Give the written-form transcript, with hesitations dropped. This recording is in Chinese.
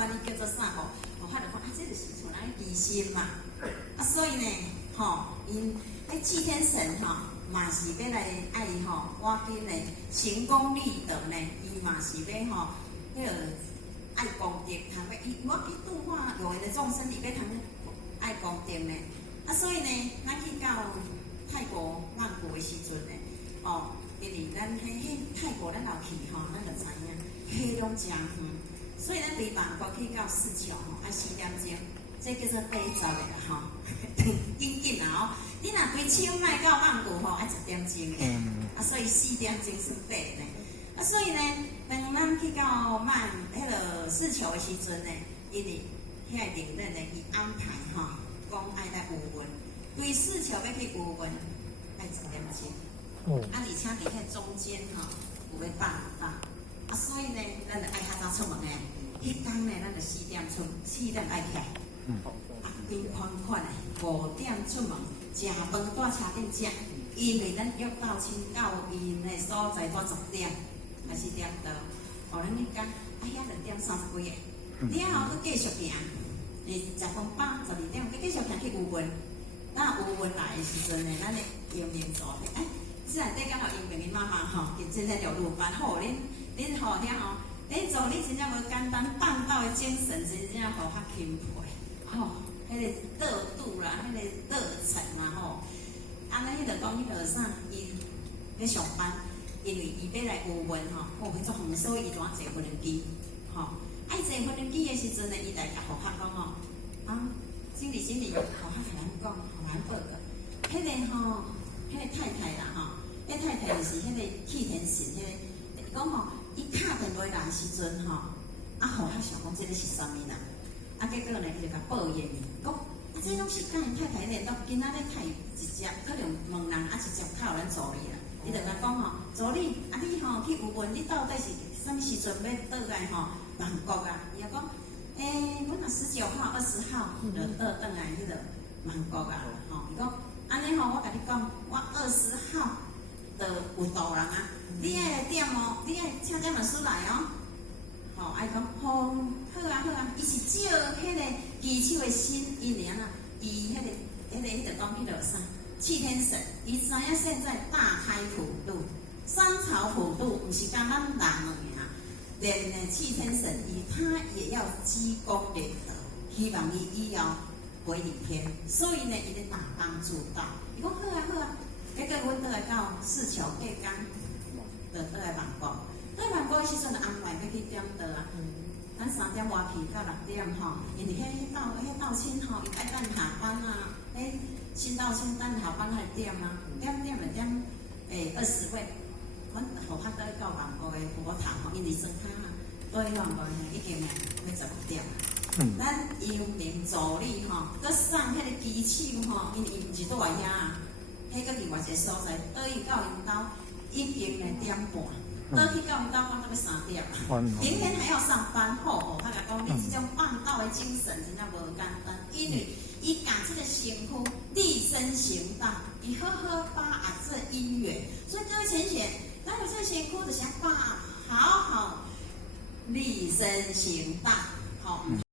管你叫做啥吼，发就讲这就是像咱疑心嘛。所以呢，因祭天神嘛是要来爱我紧呢成功立德呢，伊嘛是要迄个爱功德，通要我去度化有缘的众生，伊要通爱功德呢。所以呢，咱去到泰国曼谷的时阵呢，因为咱泰国咱老去咱就知影黑龙江所以咱规万国去到四桥4点钟，这叫做8早的啦紧紧啊你若开车迈到曼谷爱10点钟的，所以4点钟算8呢。所以呢，当咱去到迄个四桥的时阵呢，因为遐个领队呢，伊安排讲爱来有云，规四桥要去有云，爱10点钟。而且伫遐中间有要放所以呢，咱就爱较早出门诶。迄天呢，咱就4点爱起来，规款款诶，5点出门，食饭在车顶食，因为咱约到亲到因诶所在在10点还是点到，咱迄讲遐2点30几个，了后佫继续行，食饭饱12点，佫继续行去有云。那有云来诶时阵呢，咱诶用民族这内底刚好因为恁妈妈真正条路蛮好，恁恁做你真正无简单，办道的精神真正较钦佩，迄个热度啦，迄个热忱嘛安尼迄个讲迄个啥，伊要上班，因为伊要来有云迄种红所以伊当坐无人机，爱坐无人机的时阵呢，伊来甲顾客讲经理，顾客甲咱讲，互咱报个，迄个迄个太太啦迄太太就是迄个气天神，迄个伊讲伊敲电话来时阵互遐想讲这个是啥物啦？结果呢，伊就甲报应，讲这拢是甲因太太联络，今仔日太直接，可能问人直接靠咱助理啦。伊就甲讲助理你去有问你到底是啥物时阵要倒来曼谷啊？伊就讲阮若19号、20号就倒转来迄个曼谷啊伊讲安尼我甲你讲，我20号。就有道人你爱来点你爱请点律师来爱讲好伊是照迄个技术的心意尔伊迄个讲迄个啥，气天神，伊知影现在大开普渡，三朝普渡，毋是讲咱人连呢气天神他也要积功累德，希望伊以后回礼天，所以呢，伊咧打帮助到，伊讲好结果阮倒来到4桥8天，就倒来曼谷。倒来曼谷时阵，安排要去点倒咱3点外去到6点因为迄道亲伊爱等下班新道亲等下班还点2点20位，阮互较倒到曼谷的火塘因为算卡倒去曼谷已经要16点。咱幽灵助理搁送迄个机器因为伊毋是倒来遐迄个另外一个所在，倒去到因兜已经2点半，倒去到因兜讲到要3点，明天还要上班他甲讲你这种办道的精神真正无简单，因为伊把这个辛苦立身行道，伊好好把这姻缘，所以各位浅显，咱有这个辛苦就是要把好好立身行道，